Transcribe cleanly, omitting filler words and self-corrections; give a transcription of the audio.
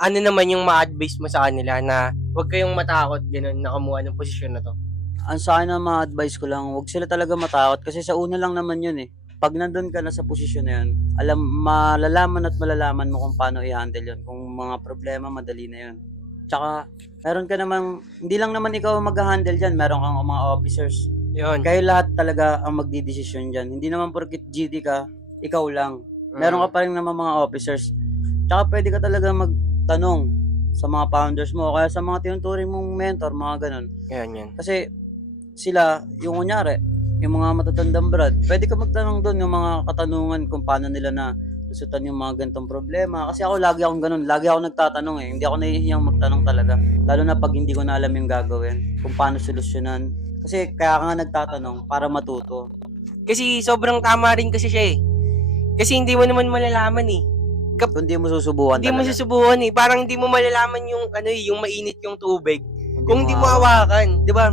ano naman yung ma-advise mo sa kanila na huwag kayong matakot ganun na kumuha ng posisyon na 'to? Ang sa'kin ang ma-advice ko lang, huwag sila talaga matakot kasi sa una lang naman yun, eh. 'Pag nandun ka na sa posisyon na yun, malalaman at malalaman mo kung paano i-handle yun, kung mga problema madali na yun. Tsaka meron ka namang hindi lang naman ikaw ang magha-handle diyan, meron kang mga officers. 'Yun. Kayo lahat talaga ang magdedesisyon diyan, hindi naman porket GD ka, ikaw lang. Meron ka Mm. pa rin namang mga officers. Tsaka puwede ka talagang magtanong sa mga founders mo o kaya sa mga tinuturing mong mentor, mga gano'n. 'Yan. Kasi sila, yung kunyari, yung mga matatandang brad, puwede ka magtanong dun yung mga katanungan kung paano nila nalusutan yung mga ganitong problema. Kasi ako lagi akong gano'n, lagi akong nagtatanong, eh, hindi ako nahihiyang magtanong talaga. Lalo na 'pag hindi ko na alam yung gagawin, kung paano solusyonan. Kasi kaya ka nga nagtatanong para matuto. Kasi sobrang tama rin kasi siya, eh. Kasi hindi mo naman malalaman, eh. Kung di mo susubukan Hindi mo talaga, susubukan, eh. Parang hindi mo malalaman yung ano, eh, yung mainit yung tubig kung di kung mo hindi mo hawak. hawakan, 'di ba?